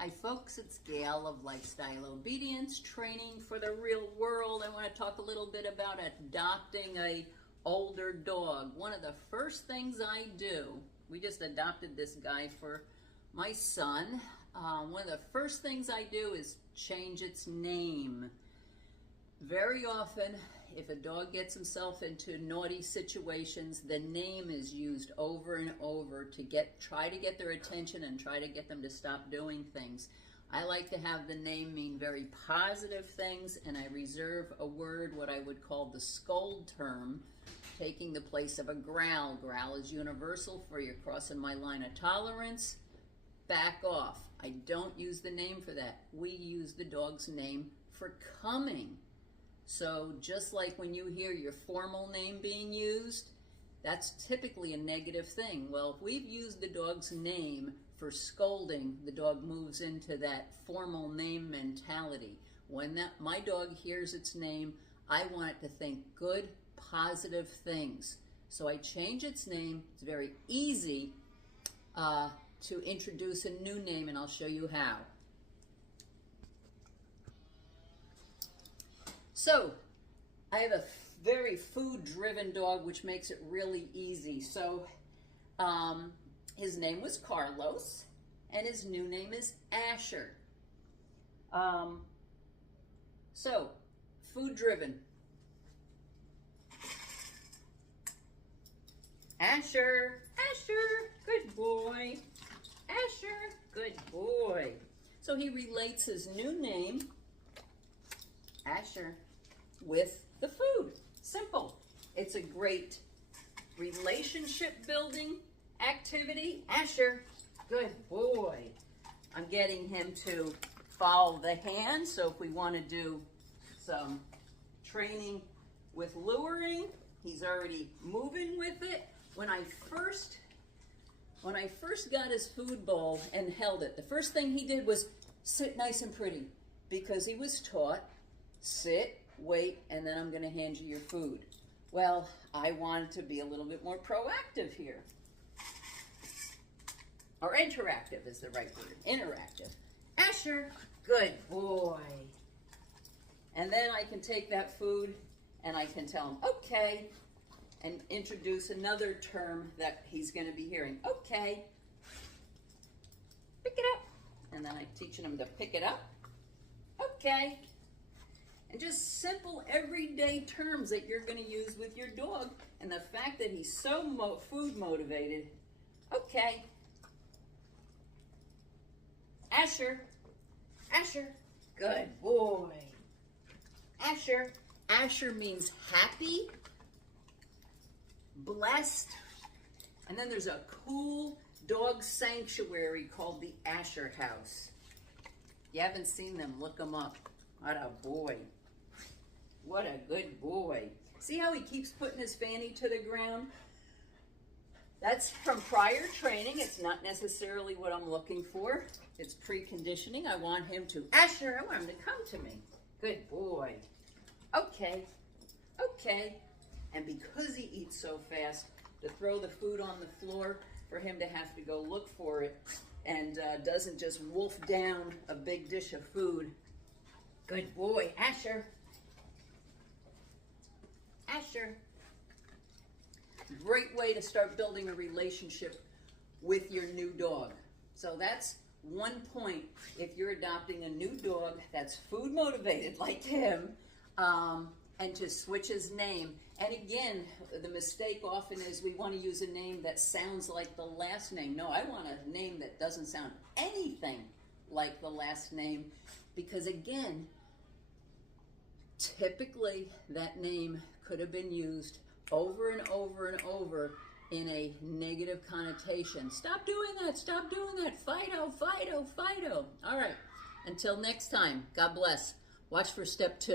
Hi folks, it's Gail of Lifestyle Obedience, training for the real world. I want to talk a little bit about adopting a older dog. One of the first things I do, we just adopted this guy for my son. One of the first things I do is change its name. Very often, if a dog gets himself into naughty situations, the name is used over and over to try to get their attention and try to get them to stop doing things. I like to have the name mean very positive things, and I reserve a word, what I would call the scold term, taking the place of a growl. Growl is universal for you're crossing my line of tolerance. Back off. I don't use the name for that. We use the dog's name for coming. So just like when you hear your formal name being used, that's typically a negative thing. Well, if we've used the dog's name for scolding, the dog moves into that formal name mentality. When my dog hears its name, I want it to think good, positive things. So I change its name. It's very easy to introduce a new name, and I'll show you how. So, I have a very food-driven dog, which makes it really easy. So, his name was Carlos, and his new name is Asher. So, food-driven. Asher, Asher, good boy. Asher, good boy. So he relates his new name, Asher, with the food. Simple. It's a great relationship building activity. Asher, good boy. I'm getting him to follow the hand. So if we want to do some training with luring, he's already moving with it. When I first got his food bowl and held it, the first thing he did was sit nice and pretty, because he was taught, sit, wait, and then I'm going to hand you your food. Well, I wanted to be a little bit more proactive here. Or interactive is the right word. Interactive. Asher, good boy. And then I can take that food and I can tell him, okay, and introduce another term that he's going to be hearing. Okay. Pick it up. And then I'm teaching him to pick it up. Okay. And just simple everyday terms that you're going to use with your dog. And the fact that he's so food motivated. Okay. Asher. Asher. Good boy. Asher. Asher means happy, blessed. And then there's a cool dog sanctuary called the Asher House. If you haven't seen them, look them up. What a boy. What a good boy. See how he keeps putting his fanny to the ground? That's from prior training. It's not necessarily what I'm looking for. It's preconditioning. I want him to, Asher, I want him to come to me. Good boy. Okay. Okay. And because he eats so fast, to throw the food on the floor, for him to have to go look for it, and doesn't just wolf down a big dish of food. Good boy, Asher. Asher. Great way to start building a relationship with your new dog. So that's one point. If you're adopting a new dog that's food motivated like him, and to switch his name. And again, the mistake often is we want to use a name that sounds like the last name. No, I want a name that doesn't sound anything like the last name, because again, typically that name could have been used over and over and over in a negative connotation. Stop doing that, stop doing that, Fido, Fido, Fido. All right, until next time, God bless. Watch for step 2.